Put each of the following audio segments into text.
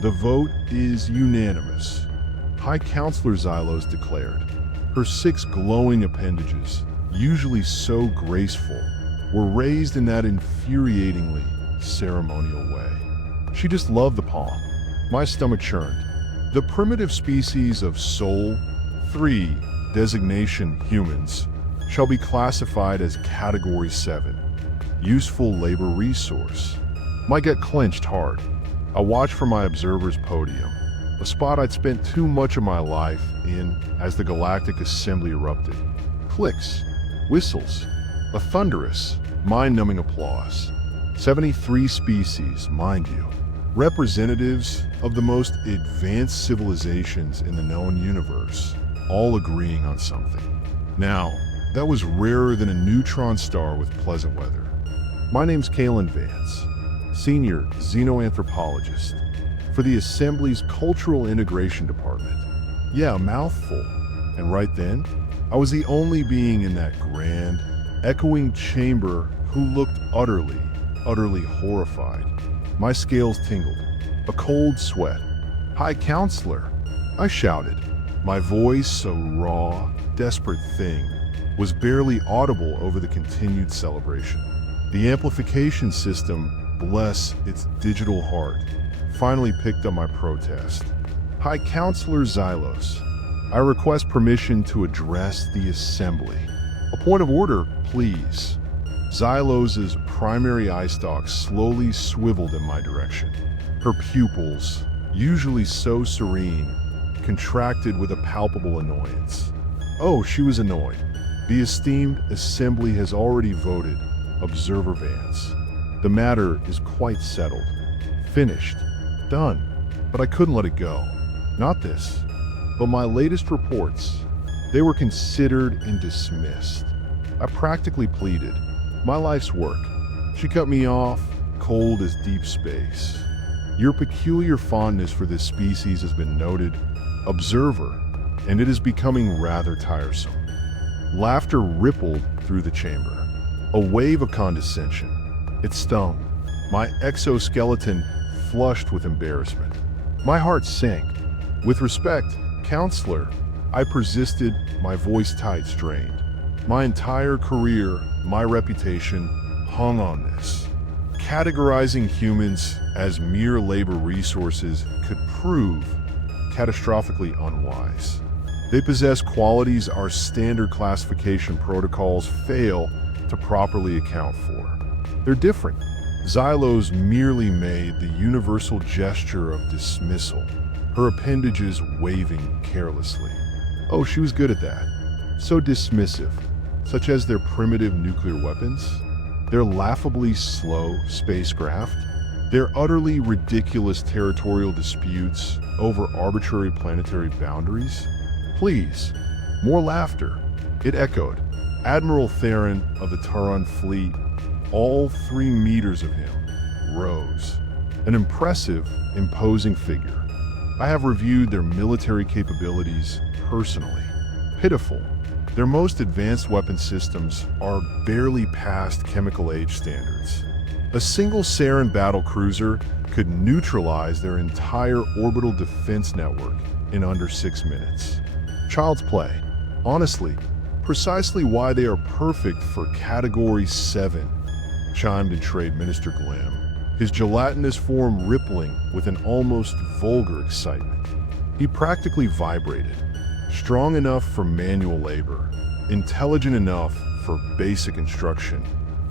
The vote is unanimous. High Counselor Xylos declared. Her 6 glowing appendages, usually so graceful, were raised in that infuriatingly ceremonial way. She just loved the palm. My stomach churned. The primitive species of Sol 3, designation humans, shall be classified as Category 7, useful labor resource. My gut clenched hard. I watched from my observer's podium, a spot I'd spent too much of my life in as the Galactic Assembly erupted. Clicks, whistles, a thunderous, mind-numbing applause. 73 species, mind you, representatives of the most advanced civilizations in the known universe, all agreeing on something. Now, that was rarer than a neutron star with pleasant weather. My name's Vance, Senior Xenoanthropologist for the Assembly's Cultural Integration Department. Yeah, a mouthful. And right then, I was the only being in that grand, echoing chamber who looked utterly horrified. My scales tingled, a cold sweat. "High Counselor," I shouted. My voice, so raw, desperate thing, was barely audible over the continued celebration. The amplification system, bless its digital heart, finally picked up my protest. "High Counselor Xylos, I request permission to address the Assembly." "A point of order, please." Xylos's primary eye stalk slowly swiveled in my direction. Her pupils, usually so serene, contracted with a palpable annoyance. Oh, she was annoyed. The esteemed Assembly has already voted, Observer Vance. The matter is quite settled. Finished. Done. But I couldn't let it go. Not this, but my latest reports. They were considered and dismissed. I practically pleaded. My life's work. She cut me off, cold as deep space. "Your peculiar fondness for this species has been noted, Observer, and it is becoming rather tiresome." Laughter rippled through the chamber. A wave of condescension. It stung. My exoskeleton flushed with embarrassment. My heart sank. "With respect, Counselor," I persisted, my voice tight, strained. My entire career, my reputation, hung on this. Categorizing humans as mere labor resources could prove catastrophically unwise. They possess qualities our standard classification protocols fail to properly account for. They're different. Xylos merely made the universal gesture of dismissal, her appendages waving carelessly. Oh, she was good at that. So dismissive, such as their primitive nuclear weapons, their laughably slow spacecraft, their utterly ridiculous territorial disputes over arbitrary planetary boundaries. Please, more laughter. It echoed. Admiral Thorne of the Taran fleet, all 3 meters of him, rose. An impressive, imposing figure. I have reviewed their military capabilities personally. Pitiful. Their most advanced weapon systems are barely past chemical age standards. A single Sarin battle cruiser could neutralize their entire orbital defense network in under 6 minutes. Child's play. Honestly, precisely why they are perfect for Category 7, chimed in Trade Minister Glam, his gelatinous form rippling with an almost vulgar excitement. He practically vibrated, strong enough for manual labor, intelligent enough for basic instruction,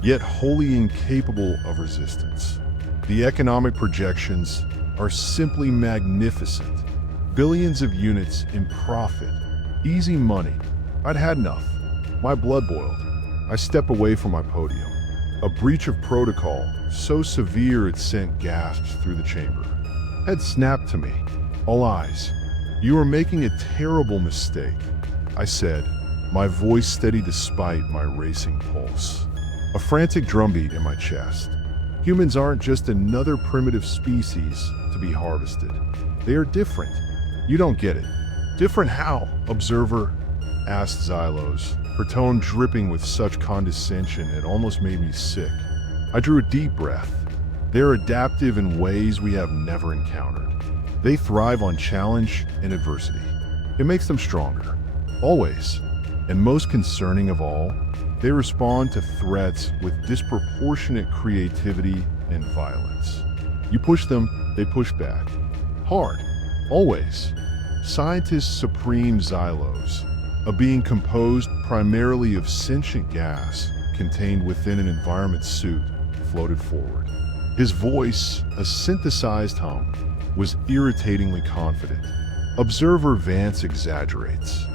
yet wholly incapable of resistance. The economic projections are simply magnificent. Billions of units in profit. Easy money. I'd had enough. My blood boiled. I step away from my podium. A breach of protocol, so severe it sent gasps through the chamber. Head snapped to me. All eyes. "You are making a terrible mistake," I said, my voice steady despite my racing pulse. A frantic drumbeat in my chest. Humans aren't just another primitive species to be harvested. They are different. You don't get it. "Different how, Observer?" asked Xylos, her tone dripping with such condescension it almost made me sick. I drew a deep breath. They're adaptive in ways we have never encountered. They thrive on challenge and adversity. It makes them stronger. Always. And most concerning of all, they respond to threats with disproportionate creativity and violence. You push them, they push back. Hard. Always. Scientists' supreme Xylos, a being composed primarily of sentient gas contained within an environment suit, floated forward. His voice, a synthesized hum, was irritatingly confident. Observer Vance exaggerates.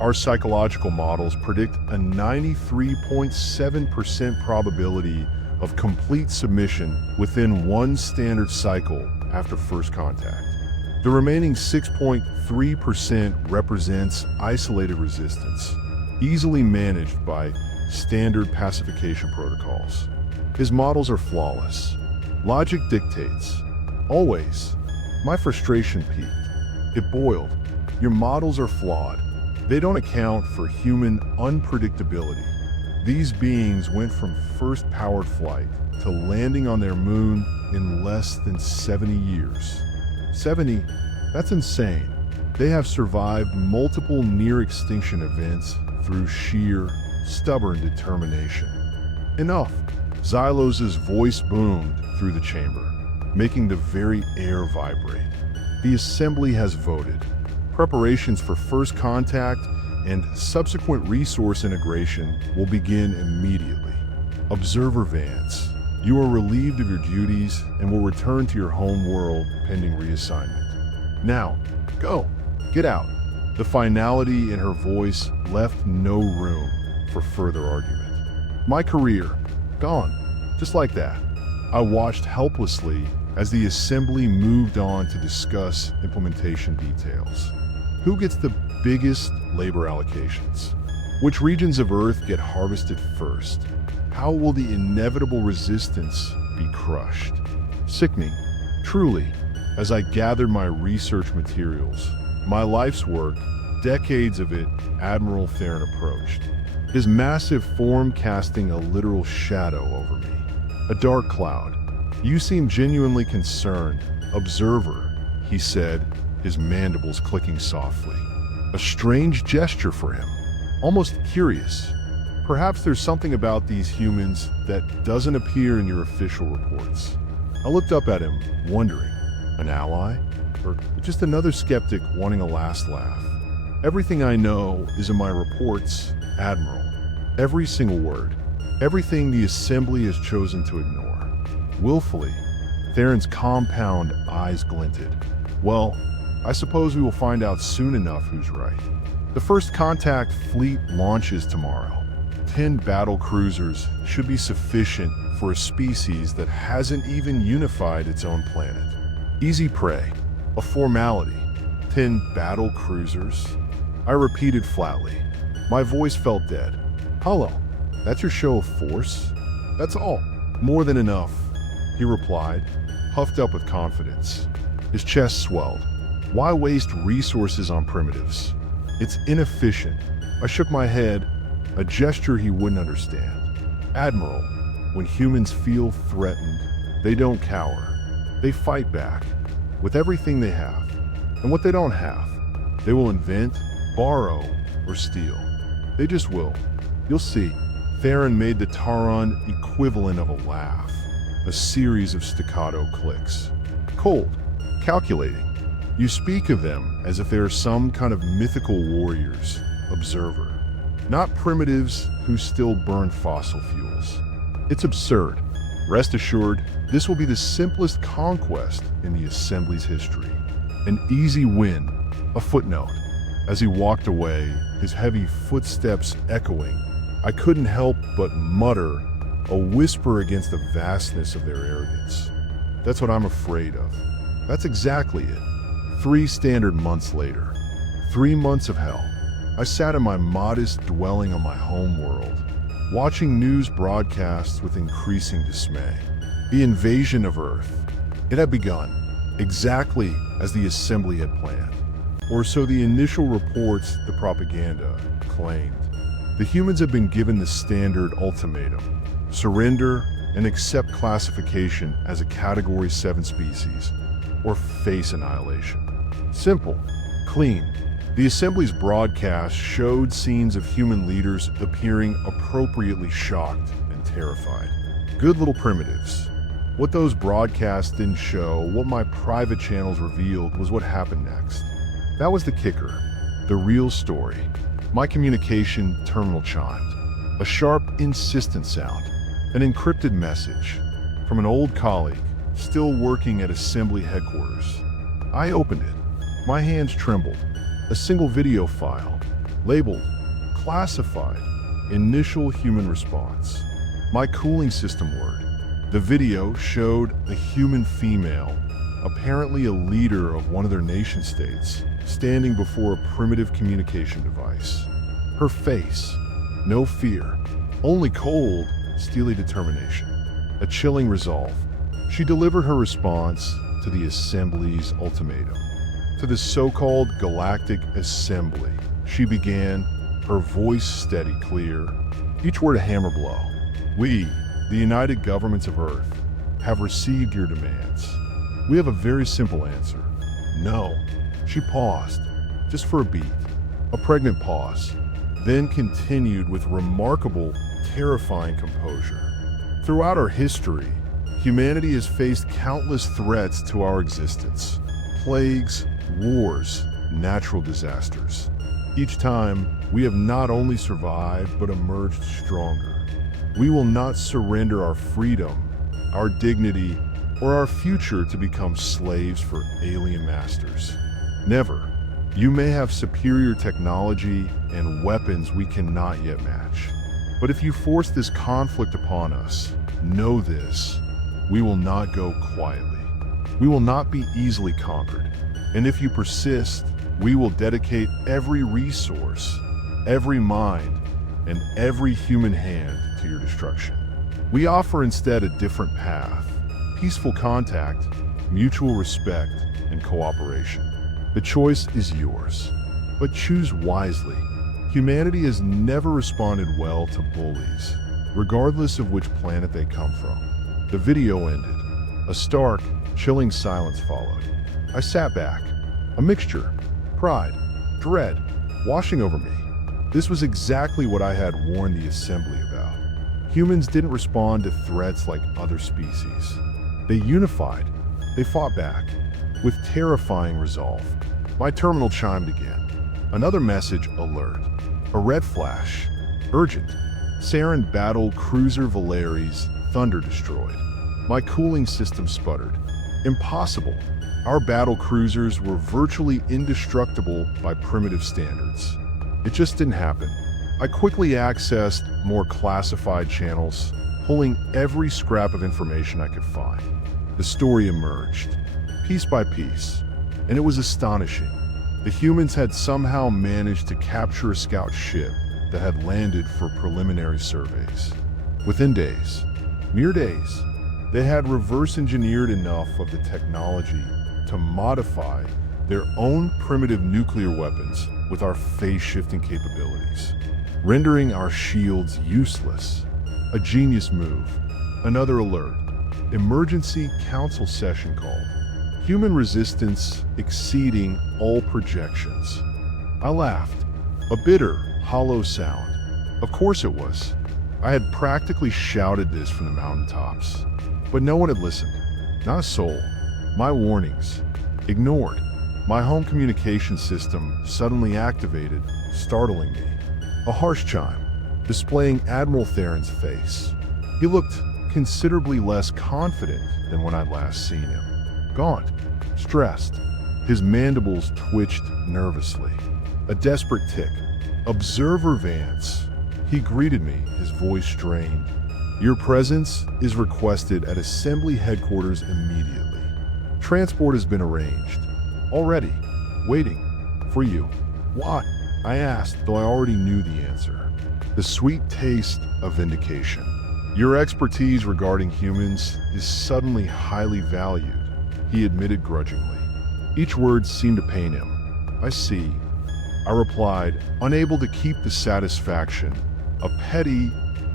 Our psychological models predict a 93.7% probability of complete submission within one standard cycle after first contact. The remaining 6.3% represents isolated resistance, easily managed by standard pacification protocols. His models are flawless. Logic dictates. Always. My frustration peaked. It boiled. Your models are flawed. They don't account for human unpredictability. These beings went from first powered flight to landing on their moon in less than 70 years. 70? That's insane. They have survived multiple near-extinction events through sheer, stubborn determination. Enough. Xylos' voice boomed through the chamber, making the very air vibrate. The assembly has voted. Preparations for first contact and subsequent resource integration will begin immediately. Observer Vance, you are relieved of your duties and will return to your home world pending reassignment. Now, go. Get out. The finality in her voice left no room for further argument. My career, gone. Just like that. I watched helplessly as the assembly moved on to discuss implementation details. Who gets the biggest labor allocations? Which regions of Earth get harvested first? How will the inevitable resistance be crushed? Sickening, truly, as I gathered my research materials. My life's work, decades of it, Admiral Thorne approached. His massive form casting a literal shadow over me. A dark cloud. You seem genuinely concerned. Observer, he said, his mandibles clicking softly. A strange gesture for him. Almost curious. Perhaps there's something about these humans that doesn't appear in your official reports. I looked up at him, wondering. An ally? Or just another skeptic wanting a last laugh? Everything I know is in my reports, Admiral. Every single word. Everything the Assembly has chosen to ignore. Willfully, Thorne's compound eyes glinted. Well, I suppose we will find out soon enough who's right. The first contact fleet launches tomorrow. 10 battle cruisers should be sufficient for a species that hasn't even unified its own planet. Easy prey. A formality. 10 battle cruisers? I repeated flatly. My voice felt dead. Hello. That's your show of force? That's all. More than enough, he replied, puffed up with confidence. His chest swelled. Why waste resources on primitives? It's inefficient. I shook my head, a gesture he wouldn't understand. Admiral, when humans feel threatened, they don't cower. They fight back, with everything they have. And what they don't have, they will invent, borrow, or steal. They just will. You'll see. Thorne made the Taron equivalent of a laugh, a series of staccato clicks. Cold, calculating. You speak of them as if they are some kind of mythical warriors, observer. Not primitives who still burn fossil fuels. It's absurd. Rest assured, this will be the simplest conquest in the Assembly's history. An easy win, a footnote. As he walked away, his heavy footsteps echoing, I couldn't help but mutter, a whisper against the vastness of their arrogance. That's what I'm afraid of. That's exactly it. 3 standard months later. 3 months of hell. I sat in my modest dwelling on my home world, watching news broadcasts with increasing dismay. The invasion of Earth. It had begun, exactly as the Assembly had planned. Or so the initial reports, the propaganda, claimed. The humans have been given the standard ultimatum. Surrender and accept classification as a Category 7 species, or face annihilation. Simple, clean. The Assembly's broadcast showed scenes of human leaders appearing appropriately shocked and terrified. Good little primitives. What those broadcasts didn't show, what my private channels revealed, was what happened next. That was the kicker, the real story. My communication terminal chimed. A sharp, insistent sound. An encrypted message from an old colleague, still working at Assembly headquarters. I opened it. My hands trembled. A single video file, labeled classified, initial human response. My cooling system word. The video showed a human female, apparently a leader of one of their nation states, standing before a primitive communication device. Her face, no fear, only cold, steely determination. A chilling resolve. She delivered her response to the Assembly's ultimatum. To the so-called Galactic Assembly, she began, her voice steady, clear, each word a hammer blow. We, the United Governments of Earth, have received your demands. We have a very simple answer. No. She paused, just for a beat, a pregnant pause, then continued with remarkable, terrifying composure. Throughout our history, humanity has faced countless threats to our existence. Plagues, wars, natural disasters. Each time, we have not only survived, but emerged stronger. We will not surrender our freedom, our dignity, or our future to become slaves for alien masters. Never. You may have superior technology and weapons we cannot yet match. But if you force this conflict upon us, know this: we will not go quietly. We will not be easily conquered. And if you persist, we will dedicate every resource, every mind, and every human hand to your destruction. We offer instead a different path: peaceful contact, mutual respect, and cooperation. The choice is yours, but choose wisely. Humanity has never responded well to bullies, regardless of which planet they come from. The video ended. A stark, chilling silence followed. I sat back, a mixture, pride, dread, washing over me. This was exactly what I had warned the Assembly about. Humans didn't respond to threats like other species. They unified. They fought back, with terrifying resolve. My terminal chimed again. Another message alert. A red flash. Urgent. Saren battle cruiser Valeri's thunder destroyed. My cooling system sputtered. Impossible. Our battle cruisers were virtually indestructible by primitive standards. It just didn't happen. I quickly accessed more classified channels, pulling every scrap of information I could find. The story emerged, piece by piece, and it was astonishing. The humans had somehow managed to capture a scout ship that had landed for preliminary surveys. Within days, mere days, they had reverse engineered enough of the technology to modify their own primitive nuclear weapons with our phase-shifting capabilities, rendering our shields useless. A genius move. Another alert. Emergency council session called. Human resistance exceeding all projections. I laughed. A bitter, hollow sound. Of course it was. I had practically shouted this from the mountaintops. But no one had listened. Not a soul. My warnings. Ignored. My home communication system suddenly activated, startling me. A harsh chime, displaying Admiral Thorne's face. He looked considerably less confident than when I'd last seen him. Gaunt, stressed. His mandibles twitched nervously. A desperate tick. Observer Vance. He greeted me, his voice strained. Your presence is requested at Assembly headquarters immediately. Transport has been arranged. Already. Waiting. For you. Why? I asked, though I already knew the answer. The sweet taste of vindication. Your expertise regarding humans is suddenly highly valued, he admitted grudgingly. Each word seemed to pain him. I see. I replied, unable to keep the satisfaction, a petty,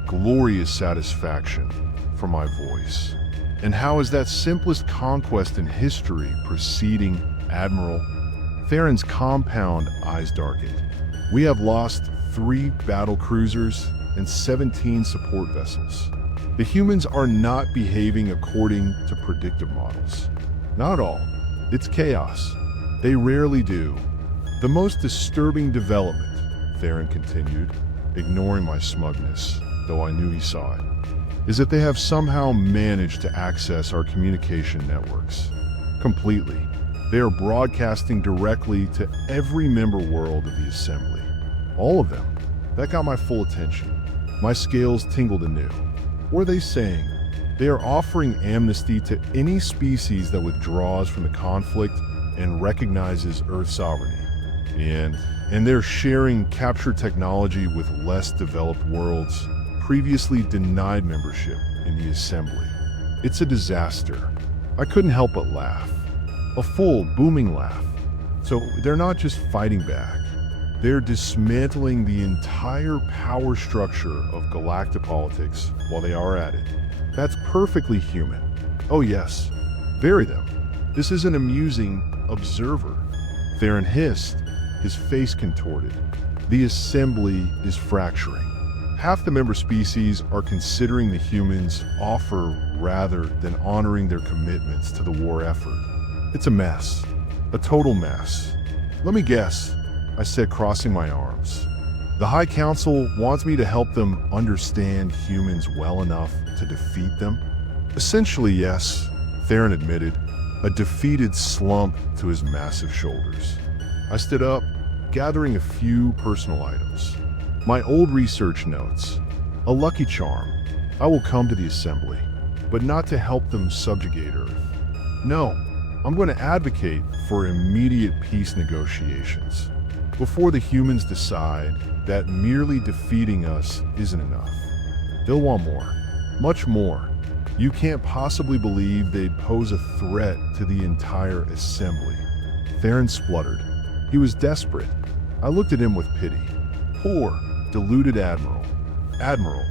glorious satisfaction, from my voice. And how is that simplest conquest in history proceeding, Admiral? Theron's compound eyes darkened. We have lost 3 battle cruisers and 17 support vessels. The humans are not behaving according to predictive models. Not at all. It's chaos. They rarely do. The most disturbing development, Thorne continued, ignoring my smugness, though I knew he saw it, is that they have somehow managed to access our communication networks. Completely. They are broadcasting directly to every member world of the Assembly. All of them. That got my full attention. My scales tingled anew. What are they saying? They are offering amnesty to any species that withdraws from the conflict and recognizes Earth sovereignty. And they're sharing captured technology with less developed worlds previously denied membership in the Assembly. It's a disaster. I couldn't help but laugh. A full, booming laugh. So they're not just fighting back. They're dismantling the entire power structure of galactic politics while they are at it. That's perfectly human. Oh yes, bury them. This is an amusing observer. Thorne hissed, his face contorted. The Assembly is fracturing. Half the member species are considering the humans' offer rather than honoring their commitments to the war effort. It's a mess. A total mess. Let me guess, I said, crossing my arms. The High Council wants me to help them understand humans well enough to defeat them? Essentially, yes, Thorne admitted, a defeated slump to his massive shoulders. I stood up, gathering a few personal items. My old research notes. A lucky charm. I will come to the Assembly, but not to help them subjugate Earth. No, I'm going to advocate for immediate peace negotiations. Before the humans decide that merely defeating us isn't enough. They'll want more. Much more. You can't possibly believe they'd pose a threat to the entire Assembly. Thorne spluttered. He was desperate. I looked at him with pity. Poor, deluded Admiral. Admiral,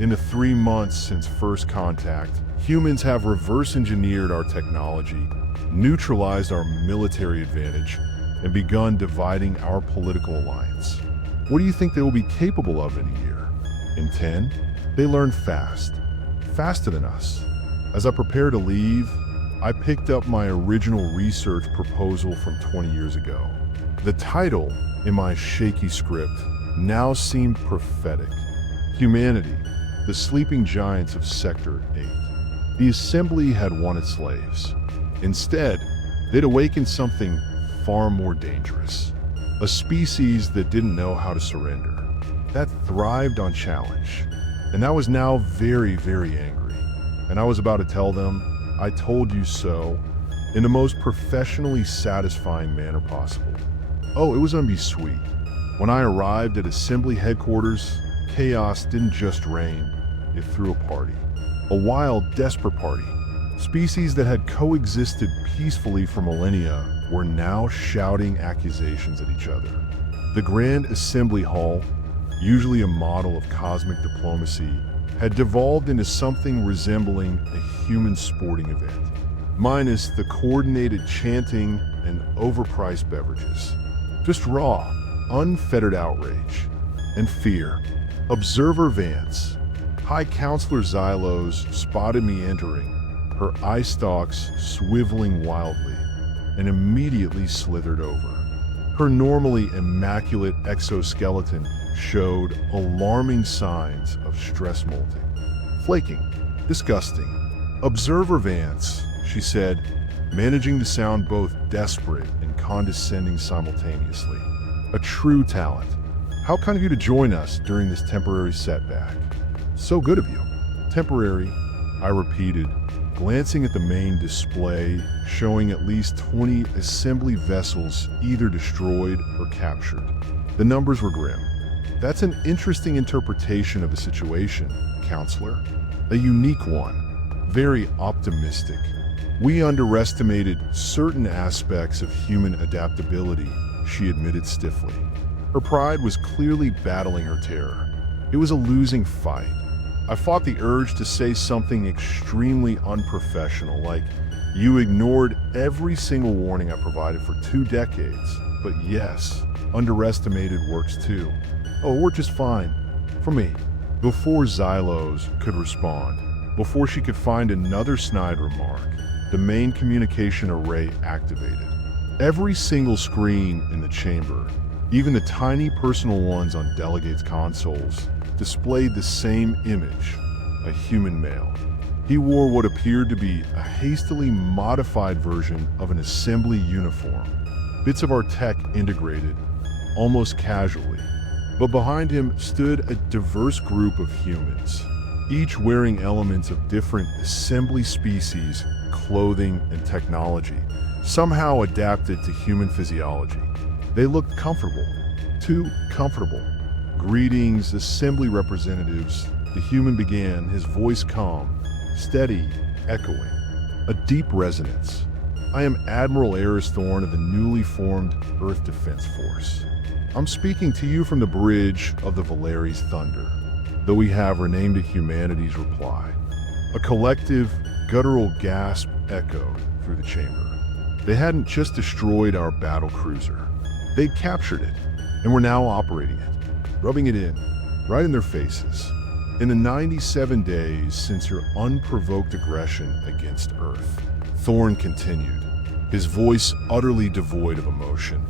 in the 3 months since first contact, humans have reverse-engineered our technology, neutralized our military advantage, and begun dividing our political alliance. What do you think they will be capable of in a year? In 10? They learn fast. Faster than us. As I prepared to leave, I picked up my original research proposal from 20 years ago. The title, in my shaky script, now seemed prophetic. Humanity, the sleeping giants of Sector 8. The Assembly had won its slaves. Instead, they'd awakened something far more dangerous. A species that didn't know how to surrender. That thrived on challenge. And that was now very, very angry. And I was about to tell them, I told you so, in the most professionally satisfying manner possible. Oh, it was gonna be sweet. When I arrived at Assembly headquarters, chaos didn't just reign, it threw a party. A wild, desperate party. Species that had coexisted peacefully for millennia were now shouting accusations at each other. The Grand Assembly Hall, usually a model of cosmic diplomacy, had devolved into something resembling a human sporting event, minus the coordinated chanting and overpriced beverages. Just raw, unfettered outrage and fear. Observer Vance, High Counselor Xylos, spotted me entering, her eye stalks swiveling wildly, and immediately slithered over. Her normally immaculate exoskeleton showed alarming signs of stress molting. Flaking. Disgusting. Observer Vance, she said, managing to sound both desperate and condescending simultaneously. A true talent. How kind of you to join us during this temporary setback. So good of you. Temporary, I repeated, glancing at the main display, showing at least 20 Assembly vessels either destroyed or captured. The numbers were grim. That's an interesting interpretation of the situation, Counselor. A unique one. Very optimistic. We underestimated certain aspects of human adaptability, she admitted stiffly. Her pride was clearly battling her terror. It was a losing fight. I fought the urge to say something extremely unprofessional, like, "You ignored every single warning I provided for 2 decades." But yes, underestimated works too. Oh, it worked just fine. For me. Before Xylos could respond, before she could find another snide remark, the main communication array activated. Every single screen in the chamber, even the tiny personal ones on delegates' consoles, displayed the same image, a human male. He wore what appeared to be a hastily modified version of an assembly uniform, bits of our tech integrated, almost casually. But behind him stood a diverse group of humans, each wearing elements of different assembly species, clothing, and technology, somehow adapted to human physiology. They looked comfortable, too comfortable. "Greetings, assembly representatives," the human began, his voice calm, steady, echoing. A deep resonance. "I am Admiral Thorne of the newly formed Earth Defense Force. I'm speaking to you from the bridge of the Valeri's Thunder," though we have renamed it humanity's reply. A collective, guttural gasp echoed through the chamber. They hadn't just destroyed our battle cruiser. They'd captured it, and were now operating it, rubbing it in, right in their faces. "In the 97 days since your unprovoked aggression against Earth," Thorne continued, his voice utterly devoid of emotion,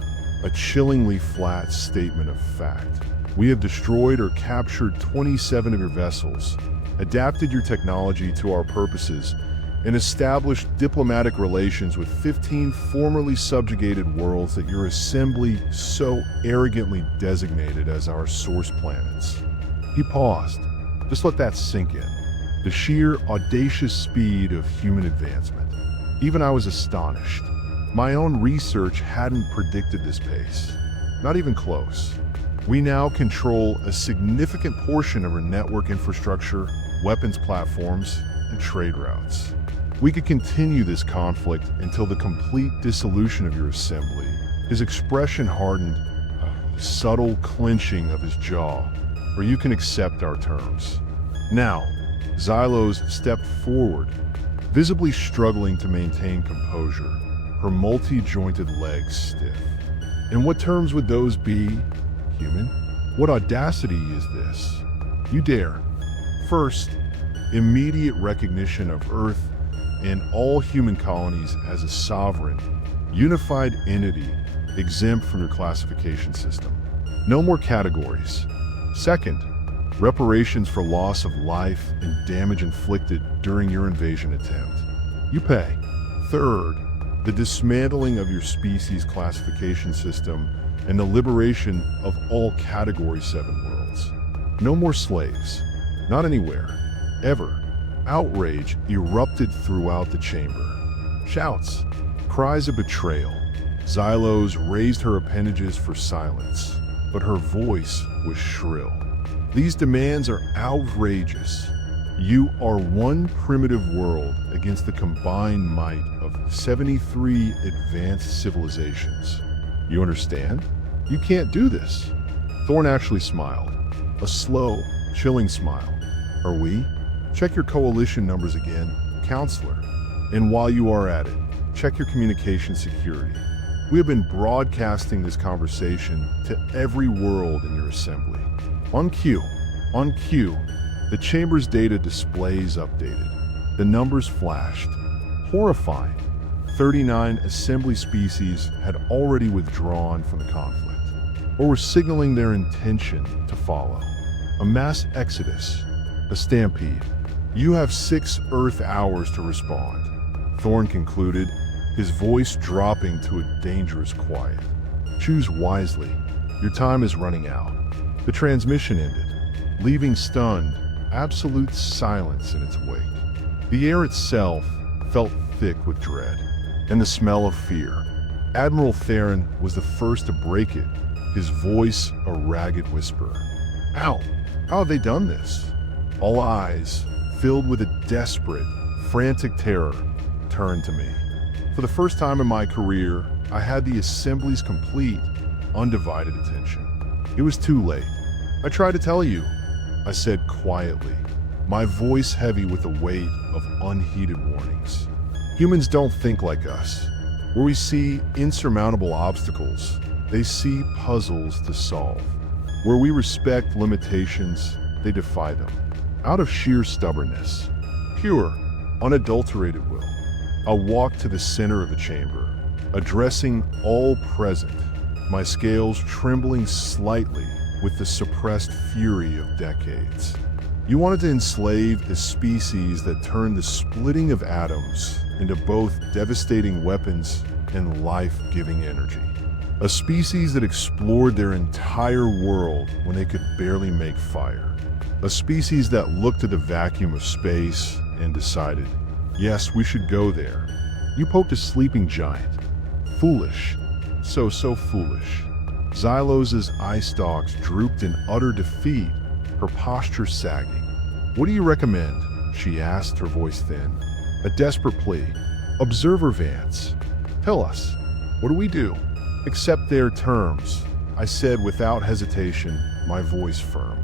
a chillingly flat statement of fact. "We have destroyed or captured 27 of your vessels, adapted your technology to our purposes, and established diplomatic relations with 15 formerly subjugated worlds that your assembly so arrogantly designated as our source planets." He paused. Just let that sink in. The sheer, audacious speed of human advancement. Even I was astonished. My own research hadn't predicted this pace. Not even close. We now control a significant portion of our network infrastructure, weapons platforms, and trade routes. We could continue this conflict until the complete dissolution of your assembly. His expression hardened, a subtle clenching of his jaw, or you can accept our terms. Now, Xylos stepped forward, visibly struggling to maintain composure, her multi-jointed legs stiff. "And what terms would those be, human? What audacity is this? You dare. First, immediate recognition of Earth and all human colonies as a sovereign, unified entity exempt from your classification system. No more categories. Second, reparations for loss of life and damage inflicted during your invasion attempt. You pay. Third, the dismantling of your species classification system and the liberation of all Category 7 worlds. No more slaves. Not anywhere. Ever. Outrage erupted throughout the chamber. Shouts. Cries of betrayal. Xylos raised her appendages for silence, but her voice was shrill. These demands are outrageous. You are one primitive world against the combined might of 73 advanced civilizations. You understand? You can't do this. Thorne actually smiled. A slow, chilling smile. Are we? Check your coalition numbers again, Counselor. And while you are at it, check your communication security. We have been broadcasting this conversation to every world in your assembly. On cue, the chamber's data displays updated. The numbers flashed. Horrifying. 39 assembly species had already withdrawn from the conflict, or were signaling their intention to follow. A mass exodus. A stampede. You have 6 Earth hours to respond, Thorne concluded, his voice dropping to a dangerous quiet. Choose wisely. Your time is running out. The transmission ended, leaving stunned, absolute silence in its wake. The air itself felt thick with dread, and the smell of fear. Admiral Thorne was the first to break it, his voice a ragged whisper. How have they done this? All eyes, filled with a desperate, frantic terror, turned to me. For the first time in my career, I had the Assembly's complete, undivided attention. It was too late. I tried to tell you, I said quietly. my voice heavy with the weight of unheeded warnings. Humans don't think like us. Where we see insurmountable obstacles, they see puzzles to solve. Where we respect limitations, they defy them. Out of sheer stubbornness, pure, unadulterated will, I'll walk to the center of the chamber, addressing all present, my scales trembling slightly with the suppressed fury of decades. You wanted to enslave a species that turned the splitting of atoms into both devastating weapons and life-giving energy. A species that explored their entire world when they could barely make fire. A species that looked at the vacuum of space and decided, yes, we should go there. You poked a sleeping giant. Foolish. So foolish. Xylos's eye stalks drooped in utter defeat, her posture sagging. What do you recommend? She asked, her voice thin. A desperate plea. Observer Vance. Tell us, what do we do? Accept their terms, I said without hesitation, my voice firm.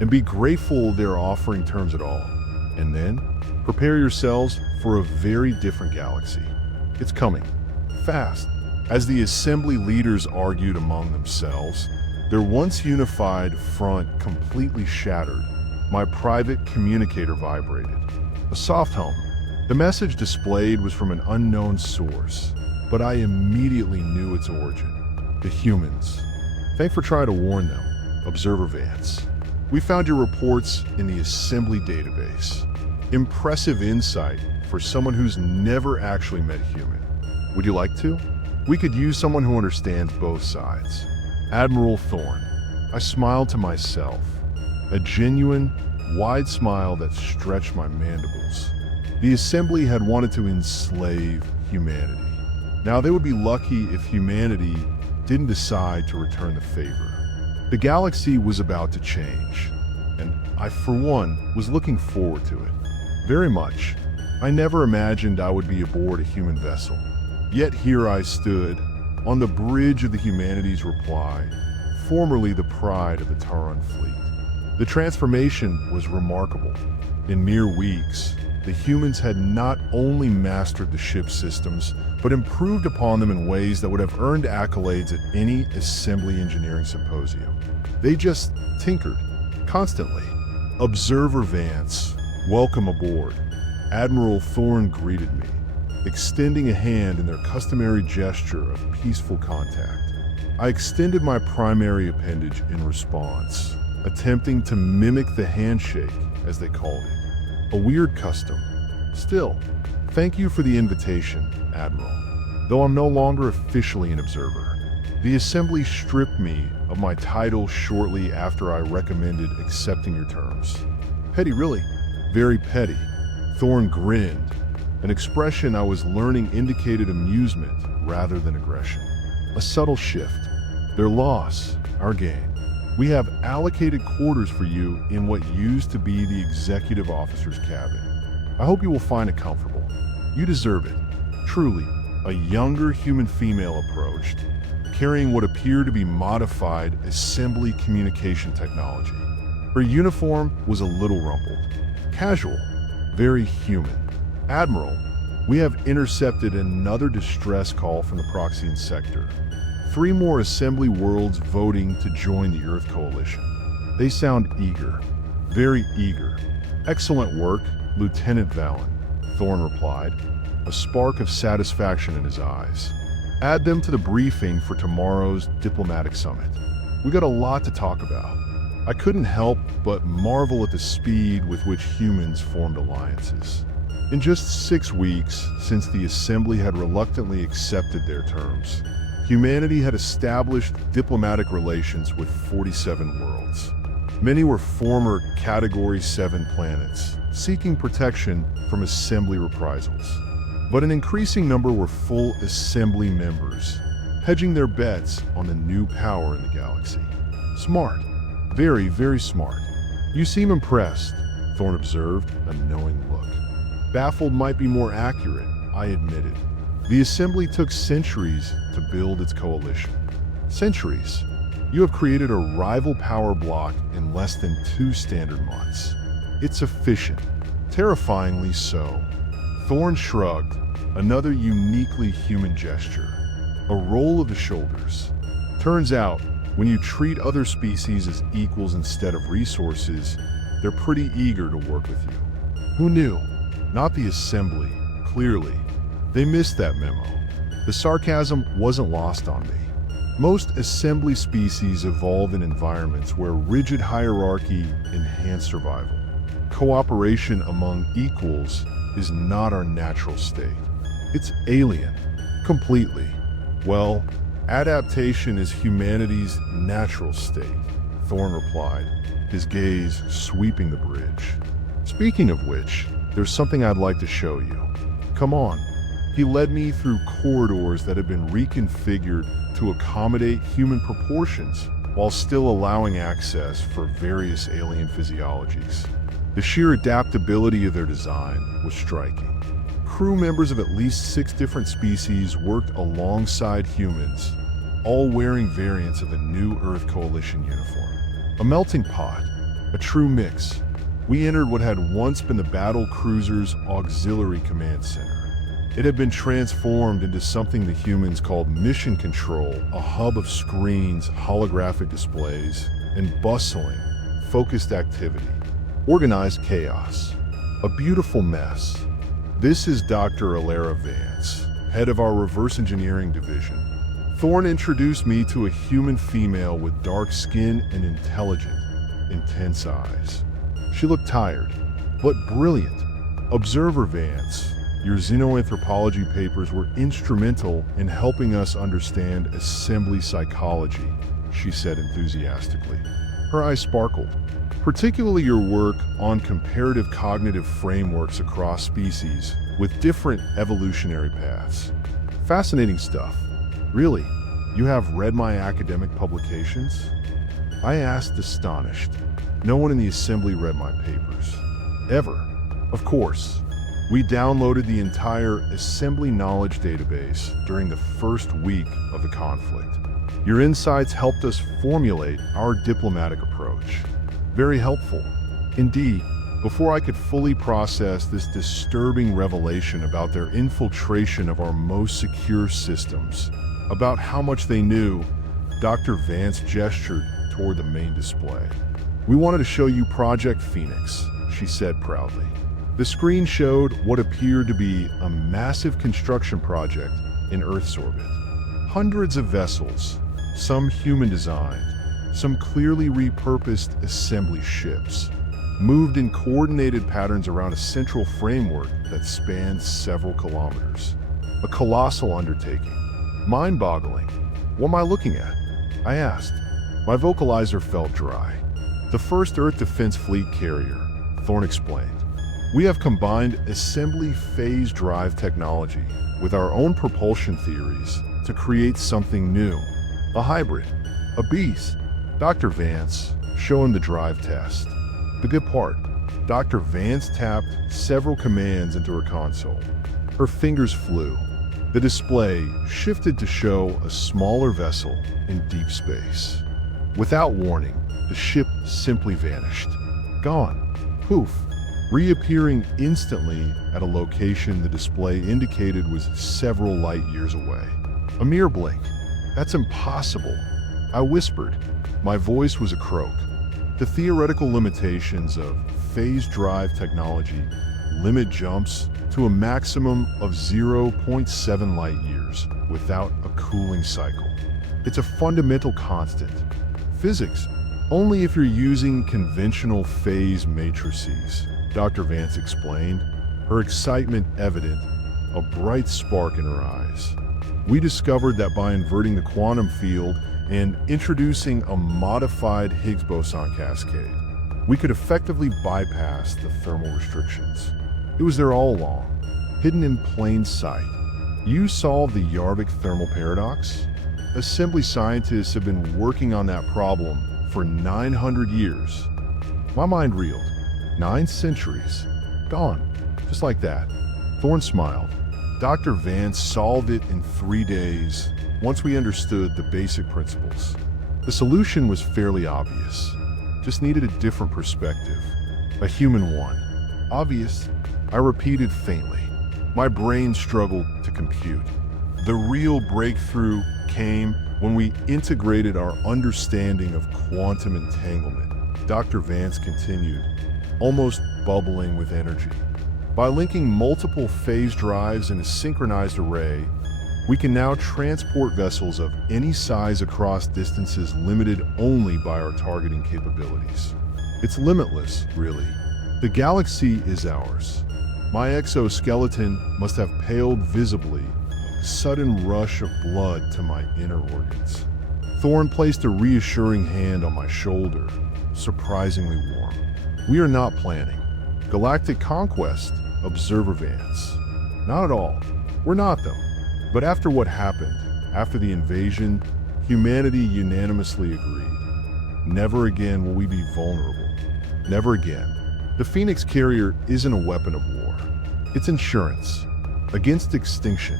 And be grateful they're offering terms at all. And then, prepare yourselves for a very different galaxy. It's coming. Fast. As the assembly leaders argued among themselves, their once unified front completely shattered, my private communicator vibrated. A soft hum. The message displayed was from an unknown source, but I immediately knew its origin. The humans. Thanks for trying to warn them, Observer Vance. We found your reports in the assembly database. Impressive insight for someone who's never actually met a human. Would you like to? We could use someone who understands both sides. Admiral Thorne. I smiled to myself. A genuine, wide smile that stretched my mandibles. The assembly had wanted to enslave humanity. Now they would be lucky if humanity didn't decide to return the favor. The galaxy was about to change, and I, for one, was looking forward to it. Very much. I never imagined I would be aboard a human vessel. Yet here I stood, on the bridge of the humanity's reply, formerly the pride of the Taran fleet. The transformation was remarkable. In mere weeks, the humans had not only mastered the ship's systems, but improved upon them in ways that would have earned accolades at any assembly engineering symposium. They just tinkered, constantly. Observer Vance, welcome aboard. Admiral Thorne greeted me, extending a hand in their customary gesture of peaceful contact. I extended my primary appendage in response, attempting to mimic the handshake, as they called it. A weird custom. Still, thank you for the invitation, Admiral. Though I'm no longer officially an observer. The assembly stripped me of my title shortly after I recommended accepting your terms. Petty, really? Very petty. Thorne grinned, an expression I was learning indicated amusement rather than aggression. A subtle shift. Their loss, our gain. We have allocated quarters for you in what used to be the executive officer's cabin. I hope you will find it comfortable. You deserve it. Truly, a younger human female approached, carrying what appeared to be modified assembly communication technology. Her uniform was a little rumpled. Casual, very human. Admiral, we have intercepted another distress call from the Proxian sector. 3 more assembly worlds voting to join the Earth Coalition. They sound eager, very eager. Excellent work, Lieutenant Valen, Thorne replied, a spark of satisfaction in his eyes. Add them to the briefing for tomorrow's diplomatic summit. We got a lot to talk about. I couldn't help but marvel at the speed with which humans formed alliances. In just 6 weeks since the assembly had reluctantly accepted their terms, humanity had established diplomatic relations with 47 worlds. Many were former Category 7 planets, seeking protection from assembly reprisals. But an increasing number were full assembly members, hedging their bets on the new power in the galaxy. Smart. Very, very smart. You seem impressed, Thorne observed, a knowing look. Baffled might be more accurate, I admitted. The assembly took centuries to build its coalition. Centuries. You have created a rival power block in less than 2 standard months. It's efficient, terrifyingly so. Thorne shrugged, another uniquely human gesture, a roll of the shoulders. Turns out, when you treat other species as equals instead of resources, they're pretty eager to work with you. Who knew? Not the Assembly, clearly. They missed that memo. The sarcasm wasn't lost on me. Most Assembly species evolve in environments where rigid hierarchy enhances survival. Cooperation among equals is not our natural state. It's alien, completely. Well, adaptation is humanity's natural state, Thorne replied, his gaze sweeping the bridge. Speaking of which, there's something I'd like to show you. Come on. He led me through corridors that had been reconfigured to accommodate human proportions, while still allowing access for various alien physiologies. The sheer adaptability of their design was striking. Crew members of at least 6 different species worked alongside humans, all wearing variants of the new Earth Coalition uniform. A melting pot, a true mix. We entered what had once been the battle cruiser's auxiliary command center. It had been transformed into something the humans called Mission Control, a hub of screens, holographic displays, and bustling, focused activity. Organized chaos. A beautiful mess. This is Dr. Alara Vance, head of our reverse engineering division. Thorne introduced me to a human female with dark skin and intelligent, intense eyes. She looked tired, but brilliant. Observer Vance, your xenoanthropology papers were instrumental in helping us understand assembly psychology, she said enthusiastically. Her eyes sparkled. Particularly your work on comparative cognitive frameworks across species with different evolutionary paths. Fascinating stuff. Really, you have read my academic publications? I asked, astonished. No one in the Assembly read my papers. Ever. Of course. We downloaded the entire Assembly knowledge database during the first week of the conflict. Your insights helped us formulate our diplomatic approach. Very helpful. Indeed, before I could fully process this disturbing revelation about their infiltration of our most secure systems, about how much they knew, Dr. Vance gestured toward the main display. We wanted to show you Project Phoenix, she said proudly. The screen showed what appeared to be a massive construction project in Earth's orbit. Hundreds of vessels, some human-designed, some clearly repurposed assembly ships, moved in coordinated patterns around a central framework that spanned several kilometers. A colossal undertaking. Mind-boggling. What am I looking at? I asked. My vocalizer felt dry. The first Earth Defense Fleet carrier, Thorne explained. We have combined assembly phase drive technology with our own propulsion theories to create something new. A hybrid. A beast. Dr. Vance, showing the drive test. The good part, Dr. Vance tapped several commands into her console. Her fingers flew. The display shifted to show a smaller vessel in deep space. Without warning, the ship simply vanished. Gone. Poof. Reappearing instantly at a location the display indicated was several light years away. A mere blink. That's impossible. I whispered. My voice was a croak. The theoretical limitations of phase drive technology limit jumps to a maximum of 0.7 light years without a cooling cycle. It's a fundamental constant. Physics, only if you're using conventional phase matrices, Dr. Vance explained, her excitement evident, a bright spark in her eyes. We discovered that by inverting the quantum field and introducing a modified Higgs boson cascade, we could effectively bypass the thermal restrictions. It was there all along, hidden in plain sight. You solved the Yarvik thermal paradox? Assembly scientists have been working on that problem for 900 years. My mind reeled. 9 centuries. Gone. Just like that. Thorne smiled. Dr. Vance solved it in 3 days, once we understood the basic principles. The solution was fairly obvious. Just needed a different perspective. A human one. Obvious, I repeated faintly. My brain struggled to compute. The real breakthrough came when we integrated our understanding of quantum entanglement. Dr. Vance continued, almost bubbling with energy. By linking multiple phase drives in a synchronized array, we can now transport vessels of any size across distances limited only by our targeting capabilities. It's limitless, really. The galaxy is ours. My exoskeleton must have paled visibly, a sudden rush of blood to my inner organs. Thorne placed a reassuring hand on my shoulder, surprisingly warm. We are not planning galactic conquest, Observer Vance. Not at all. We're not, though. But after what happened, after the invasion, humanity unanimously agreed. Never again will we be vulnerable. Never again. The Phoenix carrier isn't a weapon of war. It's insurance. Against extinction.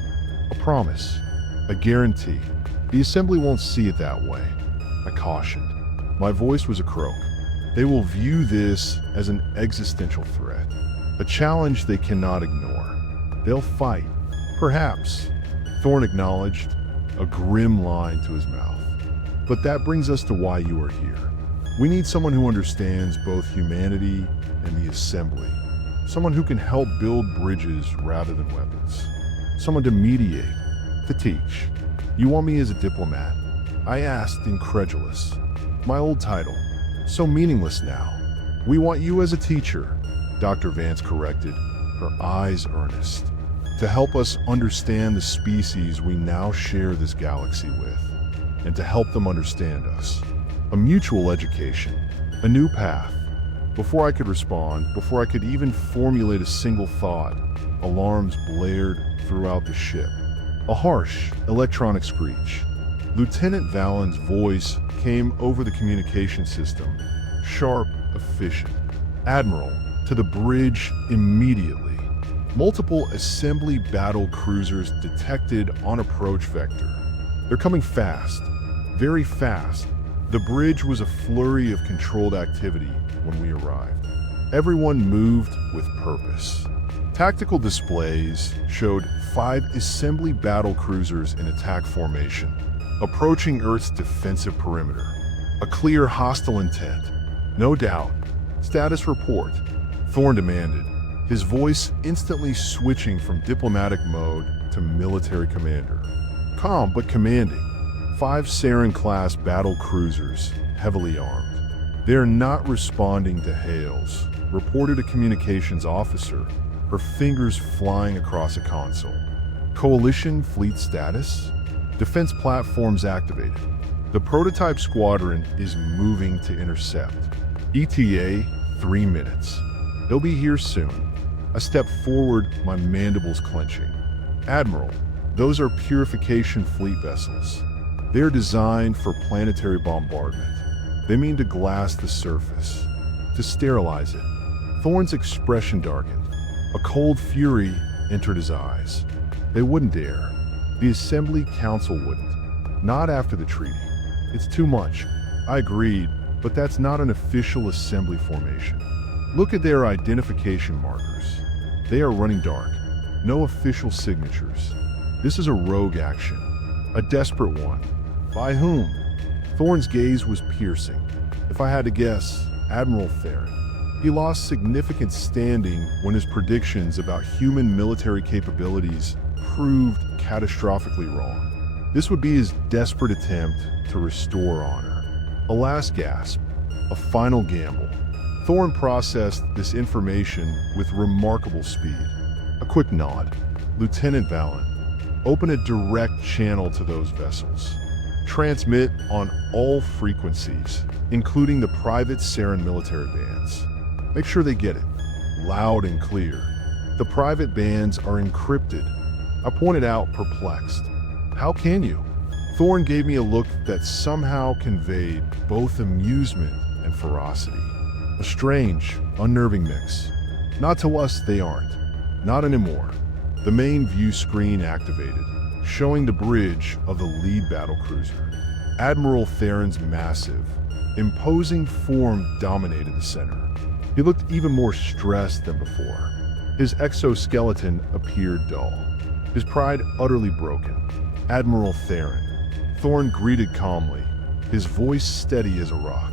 A promise. A guarantee. The Assembly won't see it that way. I cautioned. My voice was a croak. They will view this as an existential threat. A challenge they cannot ignore. They'll fight. Perhaps. Thorne acknowledged, a grim line to his mouth. But that brings us to why you are here. We need someone who understands both humanity and the Assembly. Someone who can help build bridges rather than weapons. Someone to mediate, to teach. You want me as a diplomat? I asked, incredulous. My old title, so meaningless now. We want you as a teacher, Dr. Vance corrected, her eyes earnest. To help us understand the species we now share this galaxy with, and to help them understand us. A mutual education, a new path. Before I could respond, before I could even formulate a single thought, alarms blared throughout the ship. A harsh, electronic screech. Lieutenant Vallen's voice came over the communication system, sharp, efficient. Admiral, to the bridge immediately. Multiple Assembly battle cruisers detected on approach vector. They're coming fast, very fast. The bridge was a flurry of controlled activity when we arrived. Everyone moved with purpose. Tactical displays showed 5 Assembly battle cruisers in attack formation, approaching Earth's defensive perimeter. A clear hostile intent. No doubt. Status report, Thorne demanded, his voice instantly switching from diplomatic mode to military commander. Calm but commanding. 5 Saren-class battle cruisers, heavily armed. They are not responding to hails, reported a communications officer, her fingers flying across a console. Coalition fleet status? Defense platforms activated. The prototype squadron is moving to intercept. ETA, 3 minutes. They'll be here soon. I stepped forward, my mandibles clenching. Admiral, those are purification fleet vessels. They are designed for planetary bombardment. They mean to glass the surface, to sterilize it. Thorne's expression darkened. A cold fury entered his eyes. They wouldn't dare. The Assembly Council wouldn't. Not after the treaty. It's too much. I agreed, but that's not an official Assembly formation. Look at their identification markers. They are running dark. No official signatures. This is a rogue action. A desperate one. By whom? Thorne's gaze was piercing. If I had to guess, Admiral Thorne. He lost significant standing when his predictions about human military capabilities proved catastrophically wrong. This would be his desperate attempt to restore honor. A last gasp. A final gamble. Thorne processed this information with remarkable speed. A quick nod. Lieutenant Vallen, open a direct channel to those vessels. Transmit on all frequencies, including the private Saren military bands. Make sure they get it, loud and clear. The private bands are encrypted. I pointed out, perplexed. How can you? Thorne gave me a look that somehow conveyed both amusement and ferocity. A strange, unnerving mix. Not to us, they aren't. Not anymore. The main view screen activated, showing the bridge of the lead battlecruiser. Admiral Theron's massive, imposing form dominated the center. He looked even more stressed than before. His exoskeleton appeared dull, his pride utterly broken. Admiral Theron. Thorne greeted calmly, his voice steady as a rock.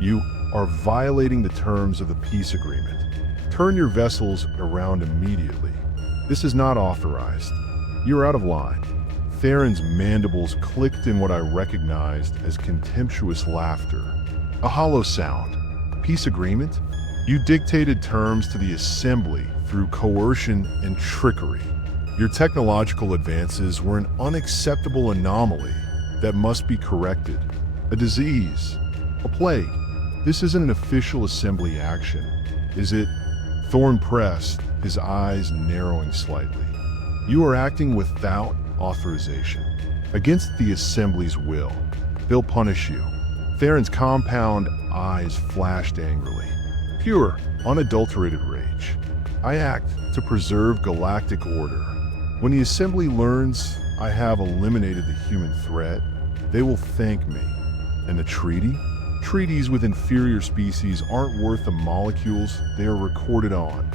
You are violating the terms of the peace agreement. Turn your vessels around immediately. This is not authorized. You are out of line. Theron's mandibles clicked in what I recognized as contemptuous laughter. A hollow sound. Peace agreement? You dictated terms to the Assembly through coercion and trickery. Your technological advances were an unacceptable anomaly that must be corrected. A disease. A plague. This isn't an official Assembly action, is it? Thorne pressed, his eyes narrowing slightly. You are acting without authorization, against the Assembly's will. They'll punish you. Theron's compound eyes flashed angrily. Pure, unadulterated rage. I act to preserve galactic order. When the Assembly learns I have eliminated the human threat, they will thank me. And the treaty? Treaties with inferior species aren't worth the molecules they are recorded on.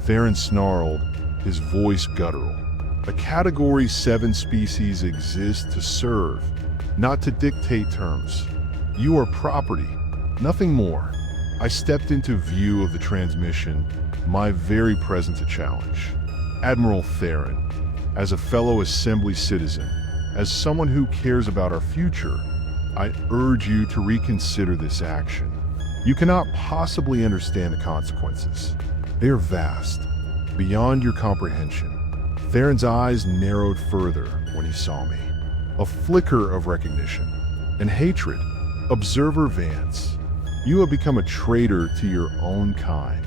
Theron snarled, his voice guttural. A Category 7 species exists to serve, not to dictate terms. You are property, nothing more. I stepped into view of the transmission, my very presence a challenge. Admiral Theron, as a fellow Assembly citizen, as someone who cares about our future, I urge you to reconsider this action. You cannot possibly understand the consequences. They are vast, beyond your comprehension. Theron's eyes narrowed further when he saw me. A flicker of recognition and hatred. Observer Vance, you have become a traitor to your own kind,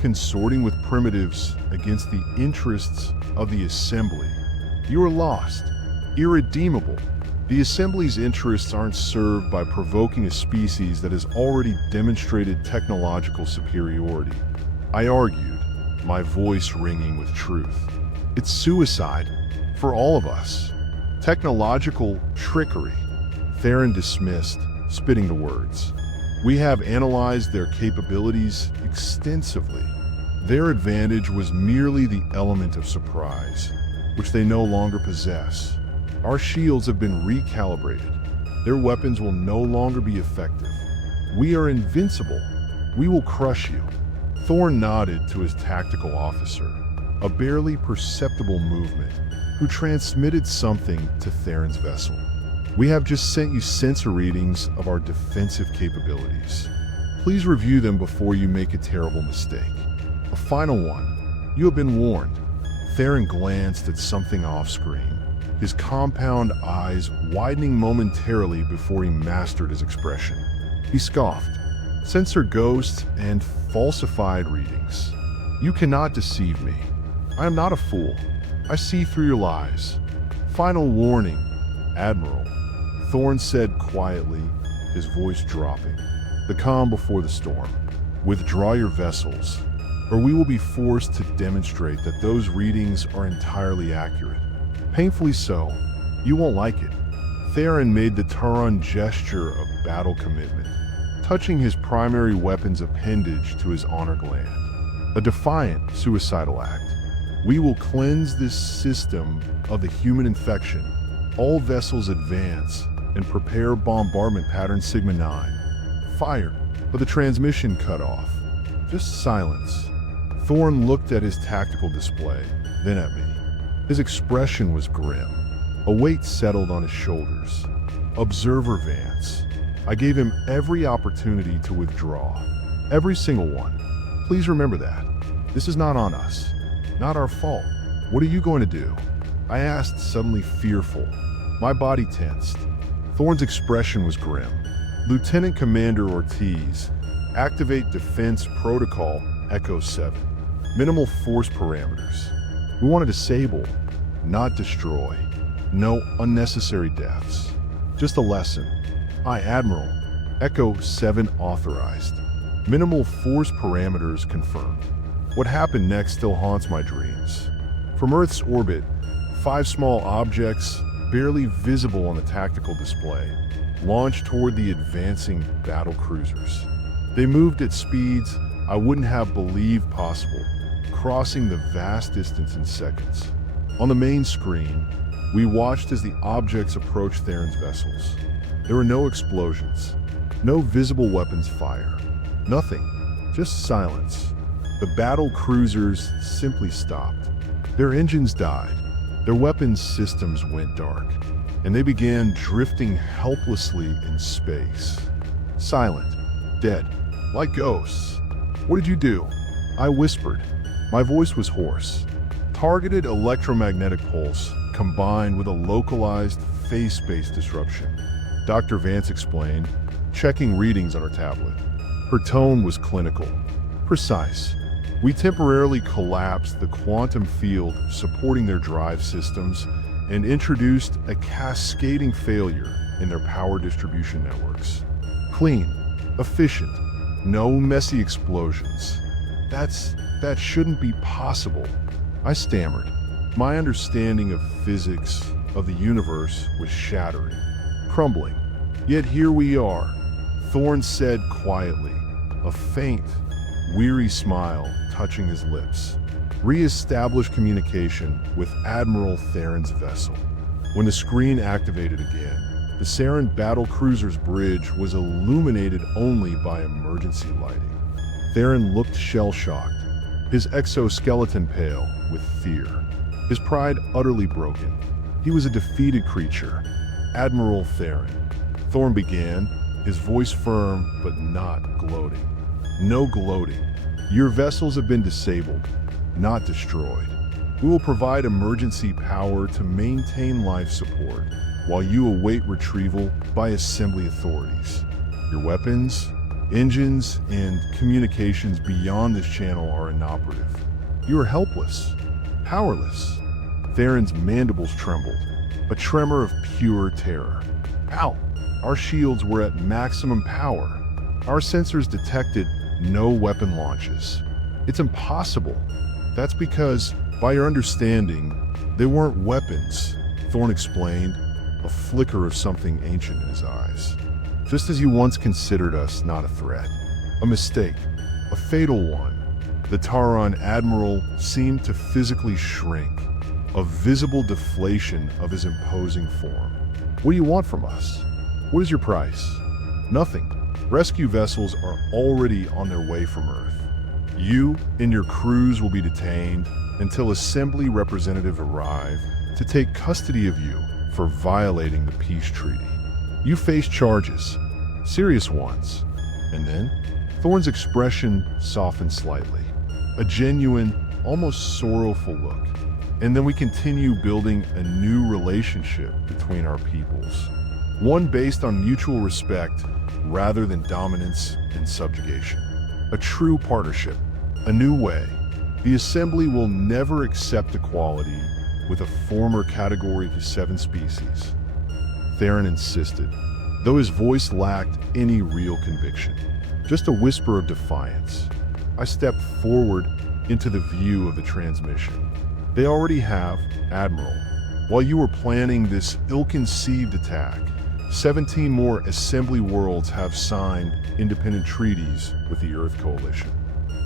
consorting with primitives against the interests of the Assembly. You are lost, irredeemable. The Assembly's interests aren't served by provoking a species that has already demonstrated technological superiority. I argued, my voice ringing with truth. It's suicide for all of us. Technological trickery. Theron dismissed, spitting the words. We have analyzed their capabilities extensively. Their advantage was merely the element of surprise, which they no longer possess. Our shields have been recalibrated. Their weapons will no longer be effective. We are invincible. We will crush you. Thorne nodded to his tactical officer, a barely perceptible movement, who transmitted something to Theron's vessel. We have just sent you sensor readings of our defensive capabilities. Please review them before you make a terrible mistake. A final one. You have been warned. Theron glanced at something off-screen, his compound eyes widening momentarily before he mastered his expression. He scoffed. Sensor ghosts and falsified readings. You cannot deceive me. I am not a fool. I see through your lies. Final warning, Admiral. Thorne said quietly, his voice dropping. The calm before the storm. Withdraw your vessels, or we will be forced to demonstrate that those readings are entirely accurate. Painfully so. You won't like it. Theron made the Turon gesture of battle commitment, touching his primary weapon's appendage to his honor gland. A defiant, suicidal act. We will cleanse this system of the human infection. All vessels advance and prepare bombardment pattern Sigma 9. Fire, but the transmission cut off. Just silence. Thorne looked at his tactical display, then at me. His expression was grim. A weight settled on his shoulders. Observer Vance. I gave him every opportunity to withdraw. Every single one. Please remember that. This is not on us. Not our fault. What are you going to do? I asked, suddenly fearful. My body tensed. Thorne's expression was grim. Lieutenant Commander Ortiz, activate Defense Protocol Echo 7. Minimal force parameters. We want to disable, not destroy. No unnecessary deaths. Just a lesson. Aye, Admiral. Echo 7 authorized. Minimal force parameters confirmed. What happened next still haunts my dreams. From Earth's orbit, 5 small objects, barely visible on the tactical display, launched toward the advancing battle cruisers. They moved at speeds I wouldn't have believed possible, crossing the vast distance in seconds. On the main screen, we watched as the objects approached Thorne's vessels. There were no explosions, no visible weapons fire, nothing, just silence. The battle cruisers simply stopped. Their engines died, their weapons systems went dark, and they began drifting helplessly in space. Silent, dead, like ghosts. "What did you do?" I whispered. My voice was hoarse. Targeted electromagnetic pulse combined with a localized phase-space disruption. Dr. Vance explained, checking readings on her tablet. Her tone was clinical, precise. "We temporarily collapsed the quantum field supporting their drive systems and introduced a cascading failure in their power distribution networks. Clean, efficient, no messy explosions. That shouldn't be possible." I stammered. My understanding of physics, of the universe, was shattering, crumbling. "Yet here we are," Thorne said quietly, a faint, weary smile touching his lips. "Re-establish communication with Admiral Thorne's vessel." When the screen activated again, the Saren battle cruiser's bridge was illuminated only by emergency lighting. Thorne looked shell-shocked, his exoskeleton pale with fear, his pride utterly broken. He was a defeated creature. "Admiral Thorne," Thorne began, his voice firm but not gloating. "No gloating. Your vessels have been disabled, not destroyed. We will provide emergency power to maintain life support while you await retrieval by assembly authorities. Your weapons, engines, and communications beyond this channel are inoperative. You are helpless, powerless." Thorne's mandibles trembled, a tremor of pure terror. "How? Our shields were at maximum power. Our sensors detected no weapon launches. It's impossible." "That's because, by your understanding, they weren't weapons," Thorne explained, a flicker of something ancient in his eyes. "Just as you once considered us not a threat. A mistake, a fatal one." The Taran Admiral seemed to physically shrink, a visible deflation of his imposing form. "What do you want from us? What is your price?" "Nothing. Rescue vessels are already on their way from Earth. You and your crews will be detained until assembly representatives arrive to take custody of you for violating the peace treaty. You face charges, serious ones." And then, Thorne's expression softened slightly, a genuine, almost sorrowful look. "And then we continue building a new relationship between our peoples. One based on mutual respect rather than dominance and subjugation. A true partnership, a new way. The Assembly will never accept equality with a former Category 7 species." Thorne insisted, though his voice lacked any real conviction, just a whisper of defiance. I stepped forward into the view of the transmission. "They already have, Admiral. While you were planning this ill-conceived attack, 17 more Assembly worlds have signed independent treaties with the Earth Coalition.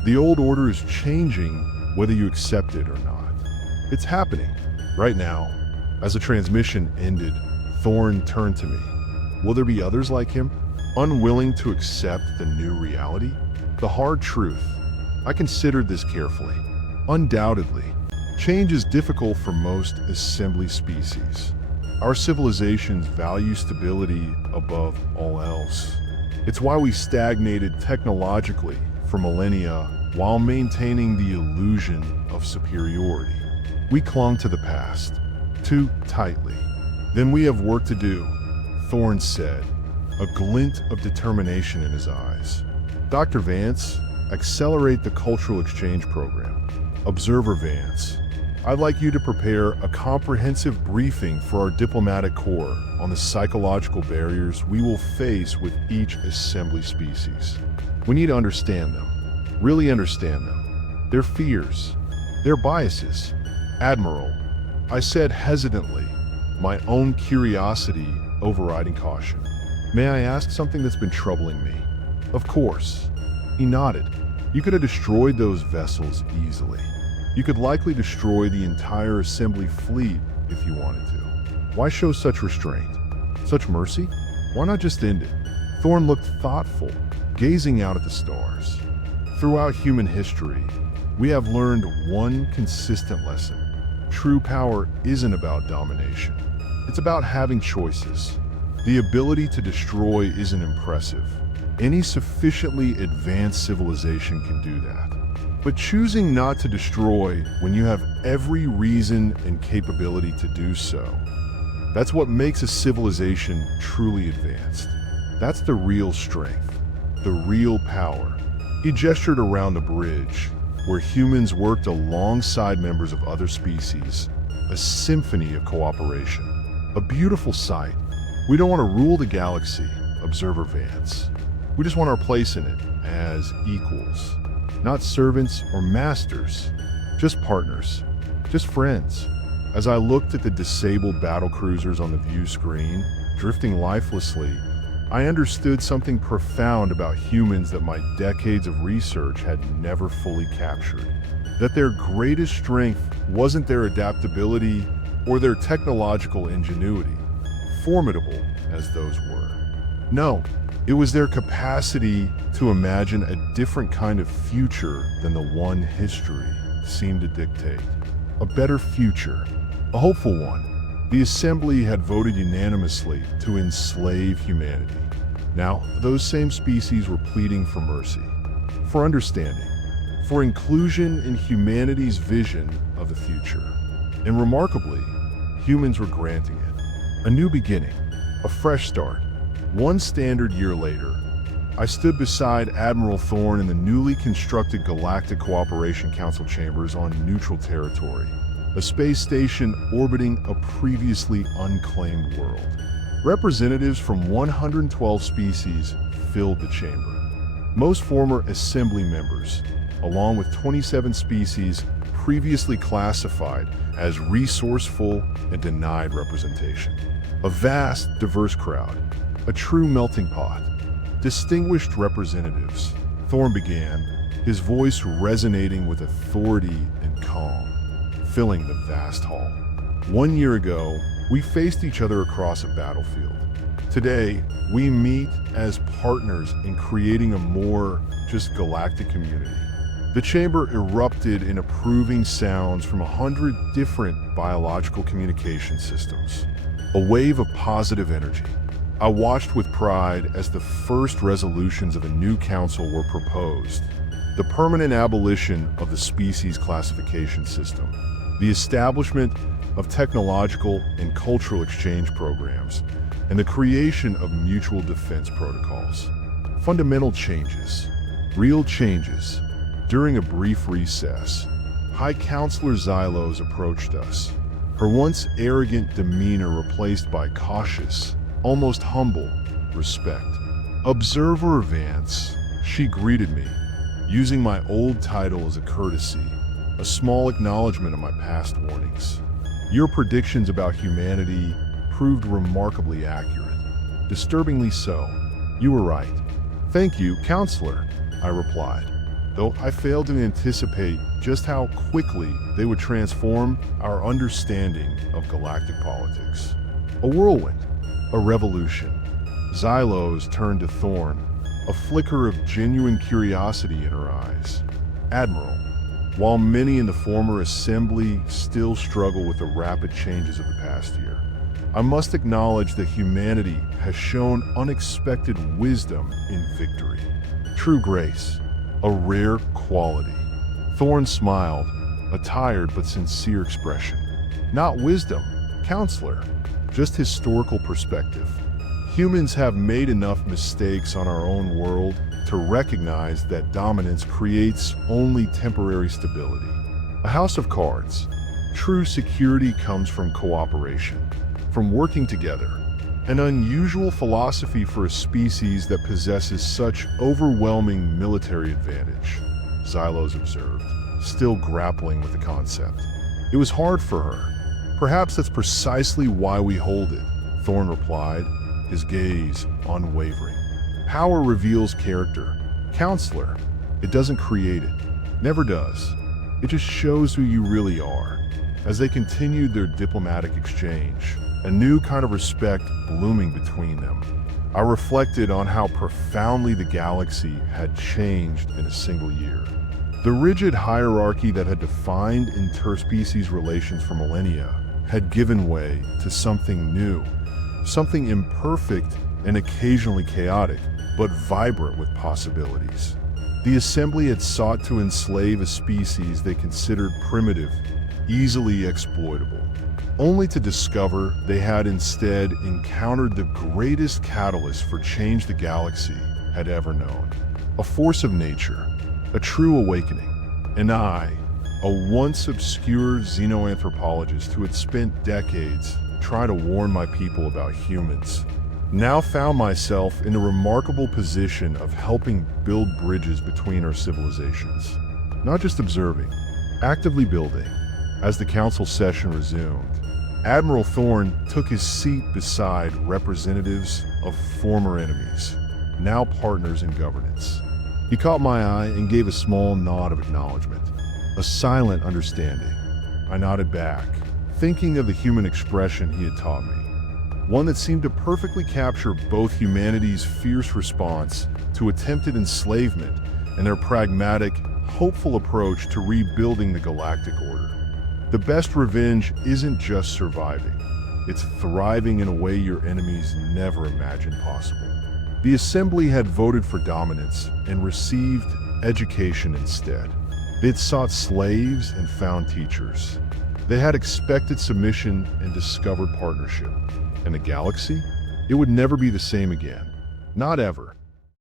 The old order is changing whether you accept it or not. It's happening, right now." As the transmission ended, Thorne turned to me. Will there be others like him, unwilling to accept the new reality? The hard truth. I considered this carefully. Undoubtedly, change is difficult for most Assembly species. Our civilizations value stability above all else. It's why we stagnated technologically for millennia while maintaining the illusion of superiority. We clung to the past, too tightly. "Then we have work to do," Thorne said, a glint of determination in his eyes. "Dr. Vance, accelerate the cultural exchange program. Observer Vance, I'd like you to prepare a comprehensive briefing for our diplomatic corps on the psychological barriers we will face with each Assembly species. We need to understand them, really understand them, their fears, their biases." "Admiral," I said hesitantly, my own curiosity overriding caution. "May I ask something that's been troubling me?" "Of course." He nodded. You could have destroyed those vessels easily. You could likely destroy the entire assembly fleet if you wanted to. Why show such restraint? Such mercy? Why not just end it? Thorne looked thoughtful, gazing out at the stars. Throughout human history, we have learned one consistent lesson. True power isn't about domination. It's about having choices. The ability to destroy isn't impressive. Any sufficiently advanced civilization can do that. But choosing not to destroy when you have every reason and capability to do so, that's what makes a civilization truly advanced. That's the real strength, the real power. He gestured around a bridge where humans worked alongside members of other species, a symphony of cooperation. A beautiful sight. We don't want to rule the galaxy, Observer Vance. We just want our place in it as equals. Not servants or masters, just partners, just friends. As I looked at the disabled battlecruisers on the view screen, drifting lifelessly, I understood something profound about humans that my decades of research had never fully captured. That their greatest strength wasn't their adaptability or their technological ingenuity, formidable as those were. No, it was their capacity to imagine a different kind of future than the one history seemed to dictate. A better future, a hopeful one. The Assembly had voted unanimously to enslave humanity. Now, those same species were pleading for mercy, for understanding, for inclusion in humanity's vision of the future. And remarkably, humans were granting it. A new beginning, a fresh start. One standard year later, I stood beside Admiral Thorne in the newly constructed Galactic Cooperation Council chambers on neutral territory, a space station orbiting a previously unclaimed world. Representatives from 112 species filled the chamber. Most former Assembly members, along with 27 species previously classified as resourceful and denied representation. A vast, diverse crowd, a true melting pot. Distinguished representatives, Thorne began, his voice resonating with authority and calm, filling the vast hall. 1 year ago, we faced each other across a battlefield. Today, we meet as partners in creating a more just galactic community. The chamber erupted in approving sounds from 100 different biological communication systems. A wave of positive energy. I watched with pride as the first resolutions of a new council were proposed. The permanent abolition of the species classification system. The establishment of technological and cultural exchange programs, and the creation of mutual defense protocols. Fundamental changes. Real changes. During a brief recess, High Counselor Xylos approached us, her once arrogant demeanor replaced by cautious, almost humble, respect. Observer Vance, she greeted me, using my old title as a courtesy, a small acknowledgement of my past warnings. Your predictions about humanity proved remarkably accurate. Disturbingly so. You were right. Thank you, Counselor, I replied, though I failed to anticipate just how quickly they would transform our understanding of galactic politics. A whirlwind, a revolution. Xylos turned to Thorne, a flicker of genuine curiosity in her eyes. Admiral, while many in the former Assembly still struggle with the rapid changes of the past year, I must acknowledge that humanity has shown unexpected wisdom in victory. True grace, a rare quality. Thorne smiled, a tired but sincere expression. Not wisdom, Counselor, just historical perspective. Humans have made enough mistakes on our own world to recognize that dominance creates only temporary stability. A house of cards. True security comes from cooperation, from working together. An unusual philosophy for a species that possesses such overwhelming military advantage, Xylos observed, still grappling with the concept. It was hard for her. Perhaps that's precisely why we hold it, Thorne replied, his gaze unwavering. Power reveals character. Counselor, It doesn't create it. Never does. It just shows who you really are. As they continued their diplomatic exchange, a new kind of respect blooming between them, I reflected on how profoundly the galaxy had changed in a single year. The rigid hierarchy that had defined interspecies relations for millennia had given way to something new, something imperfect and occasionally chaotic, but vibrant with possibilities. The Assembly had sought to enslave a species they considered primitive, easily exploitable, only to discover they had instead encountered the greatest catalyst for change the galaxy had ever known. A force of nature, a true awakening. And I, a once obscure xenoanthropologist who had spent decades trying to warn my people about humans, now found myself in a remarkable position of helping build bridges between our civilizations. Not just observing, actively building. As the council session resumed, Admiral Thorne took his seat beside representatives of former enemies, now partners in governance. He caught my eye and gave a small nod of acknowledgement, a silent understanding. I nodded back, thinking of the human expression he had taught me, one that seemed to perfectly capture both humanity's fierce response to attempted enslavement and their pragmatic, hopeful approach to rebuilding the galactic order. The best revenge isn't just surviving, it's thriving in a way your enemies never imagined possible. The Assembly had voted for dominance and received education instead. They'd sought slaves and found teachers. They had expected submission and discovered partnership. And the galaxy? It would never be the same again. Not ever.